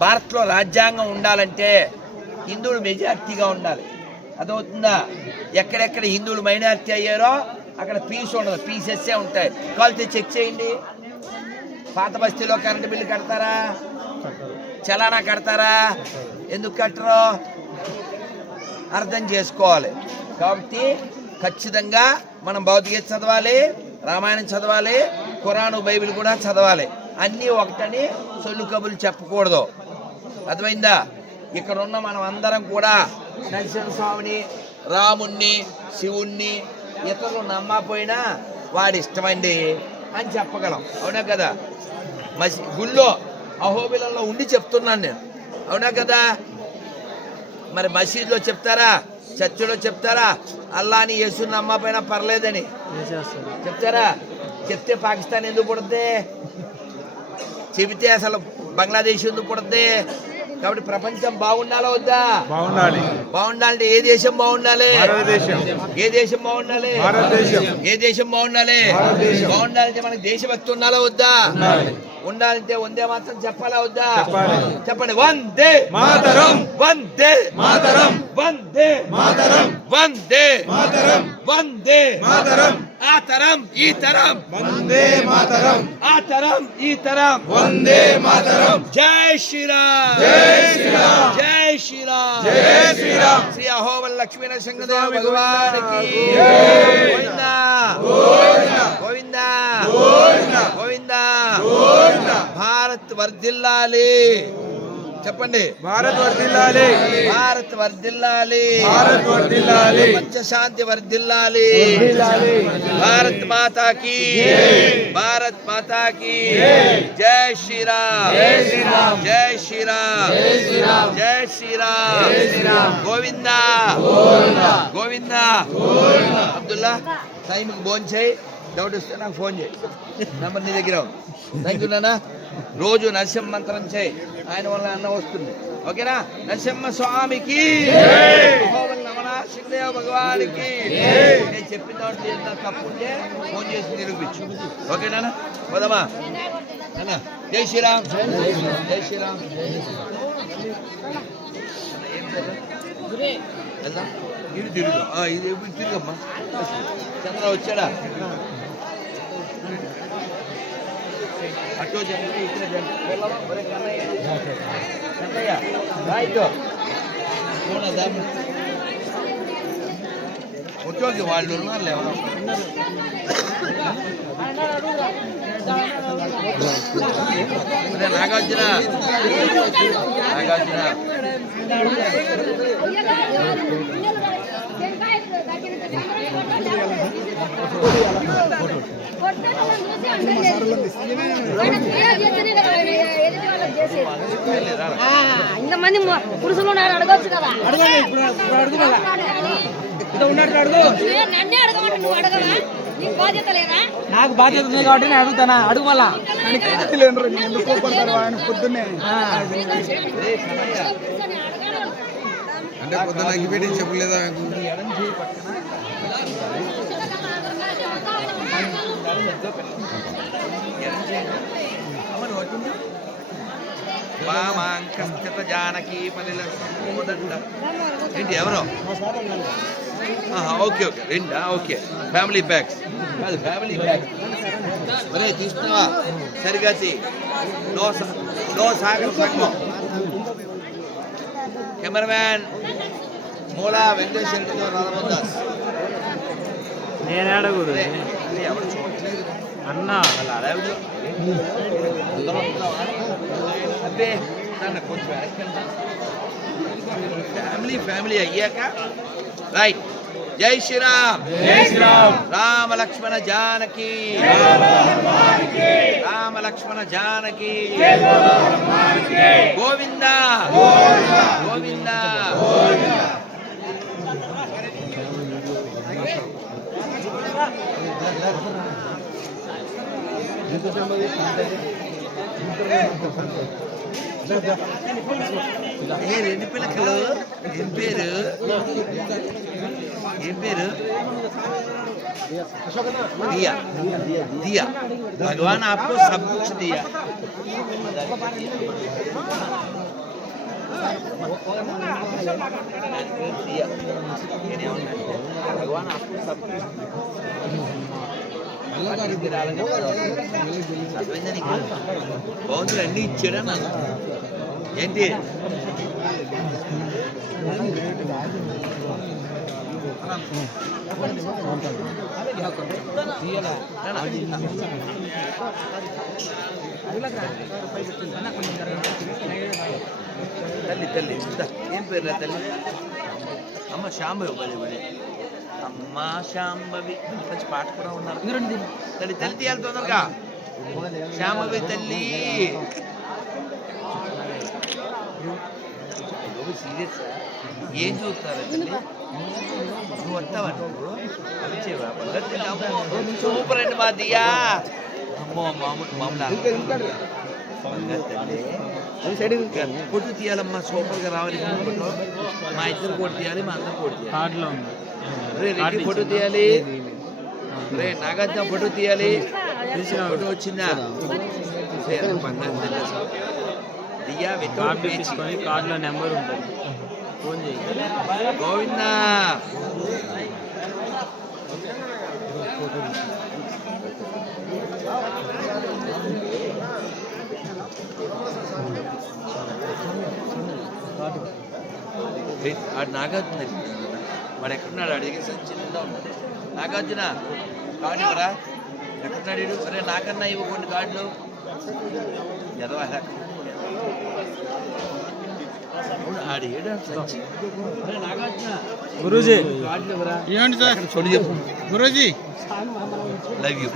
భారత్లో రాజ్యాంగం ఉండాలంటే హిందువులు మెజార్టీగా ఉండాలి. అదవుతుందా? ఎక్కడెక్కడ హిందువులు మైనారిటీ అయ్యారో అక్కడ పీస్ ఉండదు, పీసెస్సే ఉంటాయి. కావాలితే చెక్ చేయండి. పాత బస్తీలో కరెంటు బిల్లు కడతారా? చలానా కడతారా? ఎందుకు కట్టరు? అర్థం చేసుకోవాలి. కాబట్టి ఖచ్చితంగా మనం భౌతికత చదవాలి, రామాయణం చదవాలి, ఖురాను బైబిల్ కూడా చదవాలి. అన్నీ ఒకటని సొల్లు కబుర్లు చెప్పకూడదు. అర్థమైందా? ఇక్కడ ఉన్న మనం అందరం కూడా నరసింహస్వామిని, రాముణ్ణి, శివుణ్ణి ఇతరులు నమ్మకపోయినా వాడి ఇష్టమండి అని చెప్పగలం. అవునా కదా? గుళ్ళో అహోబిలంలో ఉండి చెప్తున్నాను నేను. అవునా కదా? మరి మసీదులో చెప్తారా? చర్చిలో చెప్తారా? అల్లాని యేసుని నమ్మకపోయినా పర్లేదని చెప్తారా? చెప్తే పాకిస్తాన్ ఎందుకు పుడుతుంది? చెబితే అసలు బంగ్లాదేశ్ ఎందుకు పుడుతుంది? కాబట్టి ప్రపంచం బాగుండాలా వద్దా? బాగుండాలి. బాగుండాలంటే ఏ దేశం బాగుండాలి? ఏ దేశం బాగుండాలి? ఏ దేశం బాగుండాలి? బాగుండాలంటే మనకి దేశభక్తి ఉండాలా వద్దా? ఉండాలంటే వందే మాత్రం చెప్పాలా వద్దా? చెప్పండి. వందే మాతరం, వందే మాతరం, వందే మాతరం, వందే మాతరం, వందే మాతరం. ఆ తరం ఈ తరం వందే మాతరం, ఆ తరం ఈ తరం వందే మాతరం. జై శ్రీరామ్, జై శ్రీరామ్, జై శ్రీరామ్, జై శ్రీరామ్. శ్రీ అహోబల లక్ష్మీ నరసింహదేవ భగవానికి గోవిందా గోవిందా గోవిందా. భారత్ వర్ధిల్లాలి. చెప్పండి. భారత్ వర్ధిల్లాలి, భారత్ వర్ధిల్లాలి, భారత్ వర్ధిల్లాలి, ప్రపంచ శాంతి వర్ధిల్లాలి. భారత్ మాతాకి, భారత్ మాతాకి జై శ్రీరామ్, జై శ్రీరామ్, జై శ్రీరామ్. గోవిందా గోవిందా. అబ్దుల్లా టైంకి ఫోన్ చేయి. డౌట్ వస్తే నాకు ఫోన్ చేయి. నెంబర్ నీ దగ్గర. థ్యాంక్ యూ నాన్న. రోజు నరసింహ మంత్రం చేయి, ఆయన వల్ల అన్న వస్తుంది. ఓకేనా? నరసింహ స్వామికి, నమనాసింహదేవ భగవానికి. నేను చెప్పిన దాంట్లో ఏదైనా తప్పు ఉంటే ఫోన్ చేసి నిరూపించు. ఓకేనా? పోదామా అన్న? జై శ్రీరామ్, జై శ్రీరామ్. వెళ్దాం. ఇది తిరుగు, ఇది తిరుగమ్మా. చంద్ర వచ్చాడా? అటో జండి, ఇక్కడ జండి. కన్నయ్య రైట్. వచ్చోకి వాళ్ళు ఉన్నారు లేవా? నాగార్జున, నాగార్జున ఇంతమంది పురుషులు అడగవచ్చు కదా. నన్నే అడగమంటే నువ్వు అడగవా? నీకు బాధ్యత లేదా? నాకు బాధ్యత ఉంది కాబట్టి నేను అడుగుతానా? అడుగు మళ్ళా. పొద్దున్నే అంటే పొద్దున్న అగ్గిపెట్టి చెప్పలేదా? జానకి ఏంటి ఎవరో? ఓకే ఓకే, రెండా? ఓకే, ఫ్యామిలీ బ్యాగ్స్ కాదు, ఫ్యామిలీ బ్యాగ్. మరే తీస్తున్నావా? సరిగతి నో సాగర్ సంగమం. కెమెరామ్యాన్ మూలా వెంకటేశ్వర రాధమోదాస్. నేను అడగదు ఎవరు చూడట్లేదు అన్న. అదే కొంచెం ఫ్యామిలీ ఫ్యామిలీ అయ్యాక రైట్. జై శ్రీరామ్, జై శ్రీరామ్. రామ లక్ష్మణ జానకి, రామ లక్ష్మణ జానకి. గోవిందా గోవిందా. రెండు పిల్లకలు ఏం పేరు? ఏం పేరు? दिया दिया भगवान आपको सब कुछ दिया। భగవాన్ బాగుంది అన్ని ఇచ్చాడా నాకు ఏంటి తల్లి తల్లి ఏం పేరు తల్లి అమ్మ శాంభవి పదే పదే అమ్మ శాంభవి మంచి పాట కూడా ఉన్నారు తల్లి తల్లి తీయాలి తొందరగా శాంభవి తల్లి సీరియస్ ఏం చూస్తారు తల్లి నువ్వు వస్తావా నువ్వు అలిచేవా సూపర్ అండి మా దియా అమ్మో మామూలు ఫోటో తీయాలమ్మా సూపర్గా రావాలి ఫోటో మా ఇద్దరు కూడా తీయాలి మా అందరు కూడా తీయాలి రే రెడ్డి ఫోటో తీయాలి రే నాగార్జున ఫోటో తీయాలి ఫోటో వచ్చిందా దియా వితౌట్ కార్డులో నెంబర్ ఉంటుంది ఫోన్ చేయి గోవిందా ఆడు నాగార్జున వాడు ఎక్కడున్నాడు అడిగి చిన్నగా ఉన్నాడు నాగార్జున కార్డు ఇవ్వరా ఎక్కడున్నాడు వీడు అరే నాకన్నా ఇవ్వ కొన్ని కార్డులు ఎదవా ఆడు ఏడు సంచి అరే నాగార్జున గురూజీ కార్డులు ఇవ్వరా ఏమండి సార్ చూడు చెప్పు గురూజీ లవ్ యూ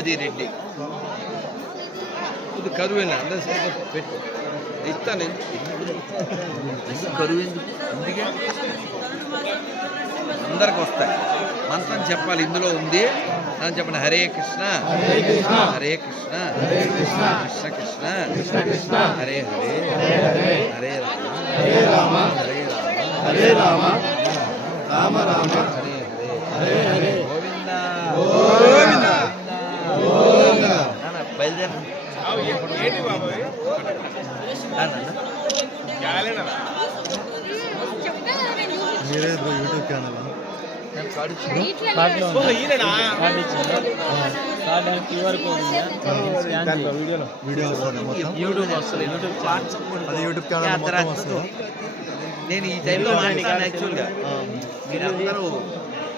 అది రెడ్డి ఇది కరువేనా అందరూ సరిగ్గా పెట్టు ఇస్తాను కరువు ఎందుకు అందుకే అందరికి వస్తాయి మంత్రం చెప్పాలి ఇందులో ఉంది అని చెప్పండి హరే కృష్ణ హరే కృష్ణ కృష్ణ కృష్ణ హరే హరే హరే రామ హరే రామ రామ రామ హరే హరే గోవింద గోవింద బయలుదేరి YouTube channel QR code video వస్తుంది మొత్తం యూట్యూబ్ వస్తుంది అది యూట్యూబ్ ఛానల్ మొత్తం వస్తుంది నేను ఈ టైంలో మాట్లాడాను యాక్చువల్గా మీరందరూ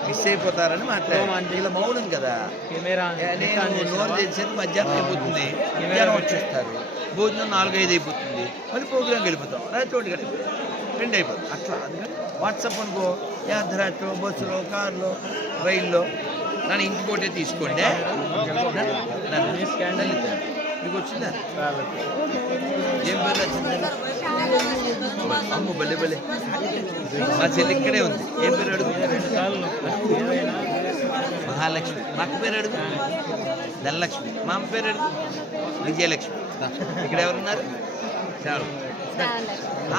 మిస్ అయిపోతారని మాట్లాడాను ఇలా మౌనం కదా కెమెరా నేను నోరు తెలిసేది మధ్యాహ్నం అయిపోతుంది మధ్యాహ్నం వచ్చేస్తారు భోజనం 4-5 అయిపోతుంది మళ్ళీ ప్రోగ్రామ్కి వెళ్ళిపోతాం రాత్రి గడిపోతుంది 2 అయిపోతుంది అట్లా అందుకని వాట్సాప్ అనుకో యాత్రాట్లో బస్సులో కార్లో రైల్లో నన్ను ఇంటికోటే తీసుకోండి మీకు వచ్చిందా ఏం పేరు వచ్చింది అమ్మ బల్లె బల్లె మా చెల్లి ఇక్కడే ఉంది ఏం పేరు అడుగు మహాలక్ష్మి మా అక్క పేరు అడుగు ధనలక్ష్మి మా అమ్మ పేరు అడుగు విజయలక్ష్మి ఇక్కడ ఎవరున్నారు చాలు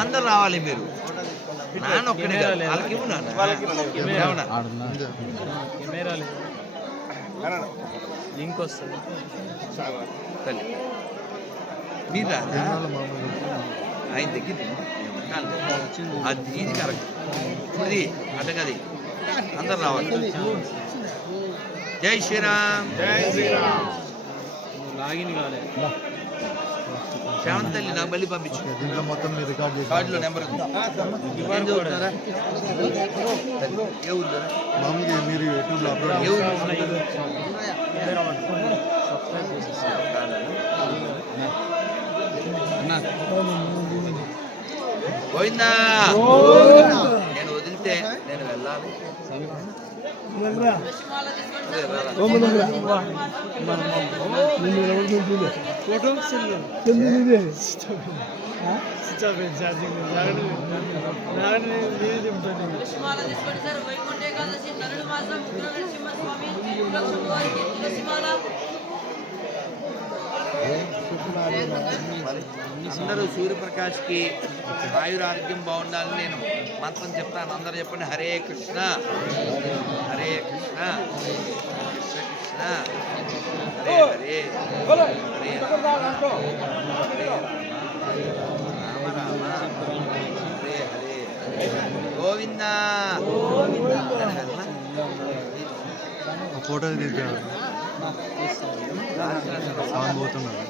అందరు రావాలి మీరు నాన్న ఒక్కడే కాదు వాళ్ళకి ఇవ్వు నాన్న కెమెరాలు లింక్ వస్తుంది తల్లి మీరు రాదా ఆయన దగ్గర అది ఇది కరెక్ట్ ఇది అటగది అందరు రావాలి జై శ్రీరామ్ లాగిన్ కాలే శ్రావణ్ తల్లి నాకు మళ్ళీ పంపించు దీంట్లో మొత్తం మీరు రికార్డ్ చేసి కార్డులో నెంబర్ ఉంది ఏం చదువుతున్నారా తల్లి, ఏ ఊరు మామూలుగా మీరు యూట్యూబ్లో అప్లోడ్ ఏ ఊరు పోయిందా నేను వదిలితే నేను వెళ్ళాలి అందరూ సూర్యప్రకాష్కి ఆయురారోగ్యం బాగుండాలని నేను మంత్రం చెప్తాను అందరూ చెప్పండి హరే కృష్ణ హరే కృష్ణ కృష్ణ కృష్ణ హరే హరే హరే రామ రామ రామ గోవిందా ఫోటో దిగాడు సాంగ్ పోతున్నాడు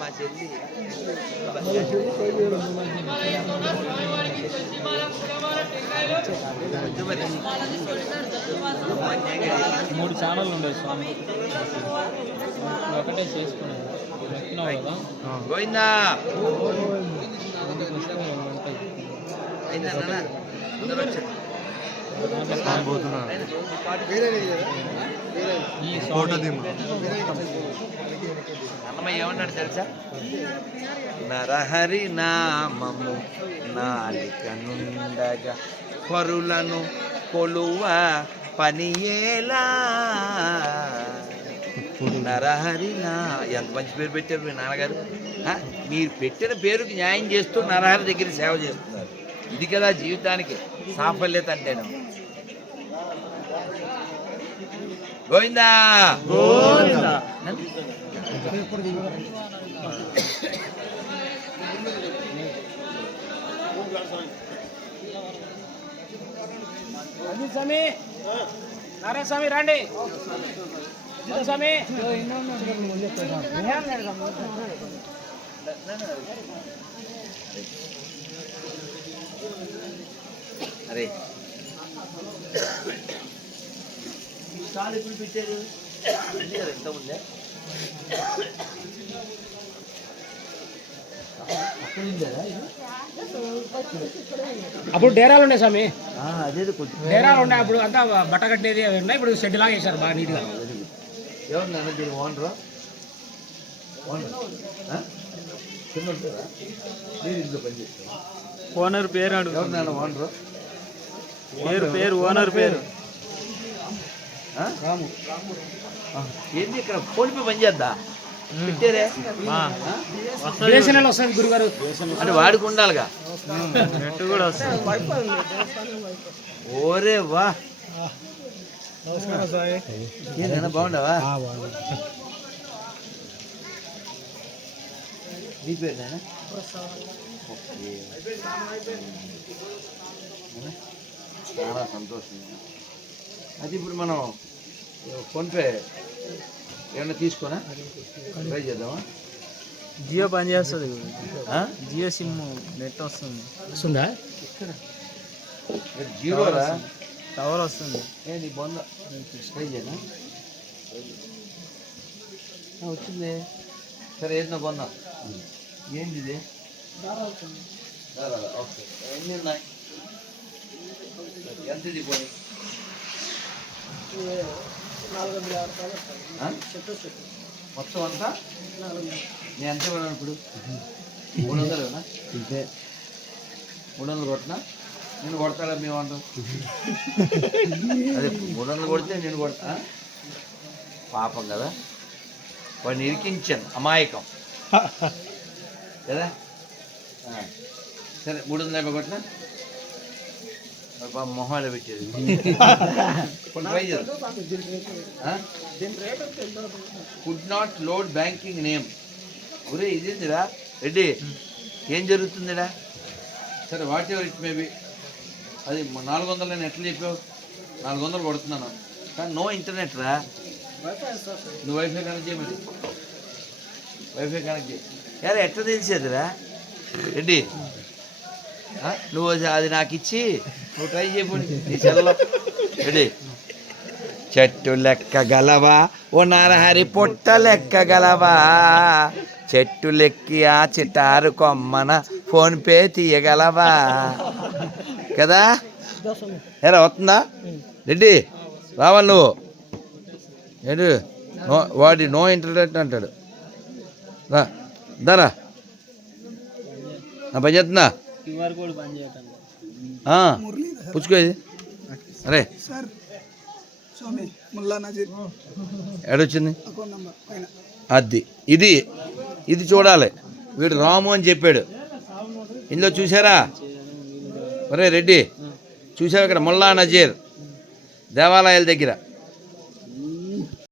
మా చెల్లి మూడు ఛానల్ ఉండేది స్వామి ఒకటే చేసుకున్నాను ఎక్కినావు కదా గోవిందా అయిందా నాన్న? అందరూ వచ్చారు. సాంగ్ పోతున్నాడు ఈ ఫోటో దిమ్మ అన్నమయ్య ఏమన్నాడు తెలుసా? నరహరి నామము నాలిక నుండగా పరులను కొలువ పనియేలా. నరహరి నా ఎంత మంచి పేరు పెట్టారు మీ నాన్నగారు. మీరు పెట్టిన పేరుకి న్యాయం చేస్తూ నరహరి దగ్గర సేవ చేస్తున్నారు. ఇది కదా జీవితానికి సాఫల్యత అంటేను. గోవిందా గోవిందా. స్వామి నారాయణ స్వామి రండి స్వామి అరే స్టాల్ ఎప్పుడు పెట్టారు? ఎంత ఉందే అప్పుడు డేరాలు ఉన్నాయి స్వామి అదే కొంచెం డేరాలు ఉన్నాయి అప్పుడు అంతా బట్ట కట్టేది అవి ఉన్నాయి ఇప్పుడు షెడ్ లాగా వేశారు బాగా నీట్గా ఎవరు నాన్న దీని ఓనరా? చిన్న ఉంటారా? మీరు ఇంట్లో పనిచేస్తారా? ఓనర్ పేరు అడుగు ఎవరు నాన్న ఓనరు? పేరు ఓనర్ పేరు ఏంది ఇక్కడ ఫోన్ పే పని చేద్దా? పెట్టారే బిఎస్ఎన్ఎల్ వస్తుంది గురుగారు అంటే వాడికి ఉండాలిగా. నెట్ కూడా వస్తుంది. ఓరే వా ఏదైనా బాగుండవా? నీ పేరు నాయనా? చాలా సంతోషం. అది ఇప్పుడు మనం ఫోన్పే ఏమన్నా తీసుకోనా? ట్రై చేద్దామా? జియో పని చేస్తుంది. జియో సిమ్ నెట్ వస్తుంది. వస్తుందా జీరోరా? టవర్ వస్తుంది. నీ బొంద ట్రై చేయనా? వచ్చింది. సరే ఏదైనా బొంద ఏంది ఇది? ఓకే ఎన్ని ఉన్నాయి? ఎంత ఇది పోయి? మొత్తం అంతా నేను ఎంత ఇవ్వను ఇప్పుడు? 300 ఇవ్వనా? 300 కొట్టినా నేను కొడతాడా? మేము అంటాం అదే 300 కొడితే నేను కొడతా. పాపం కదా వాడిని ఇరికించాను, అమాయకం కదా. సరే 350 కొట్టినా మొహాలు పెట్టేది. ట్రై చేద్దాం. Could not load banking name. ఒరే ఇదేందిరా రెడ్డి, ఏం జరుగుతుందిరా? సరే వాట్ ఎవర్ ఇట్ మేబీ. అది 400 నేను ఎట్లా చెప్పావు? 400 కొడుతున్నాను కానీ నో ఇంటర్నెట్ రా. నువ్వు వైఫై కనెక్ట్ చేయమని. వైఫై కనెక్ట్ చేయి. యారా ఎట్లా తెలిసేదిరా రెడ్డి? నువ్వు అది నాకు ఇచ్చి నువ్వు ట్రై చేయబోండి నీ చెల్లలో. రెడీ? చెట్టు లెక్కగలవా ఓ నరహరి పొట్ట లెక్కగలవా, చెట్టు లెక్కి ఆ చిటారు కొమ్మన ఫోన్పే తీయగలవా కదా. ఎరా వస్తుందా రెడ్డి? రావాలి నువ్వు. ఏంటి వాడి నో ఇంటర్నెట్ అంటాడు. రా దారా నా పని చేస్తుందా? క్యూఆర్ కోడ్ పని చేయటం పుచ్చుకో ఇది. అరే ఎడొచ్చింది అది. ఇది ఇది చూడాలి. వీడు రాము అని చెప్పాడు. ఇందులో చూసారా? ఒరే రెడ్డి చూసావు ఇక్కడ ముల్లా నజీర్ దేవాలయాల దగ్గర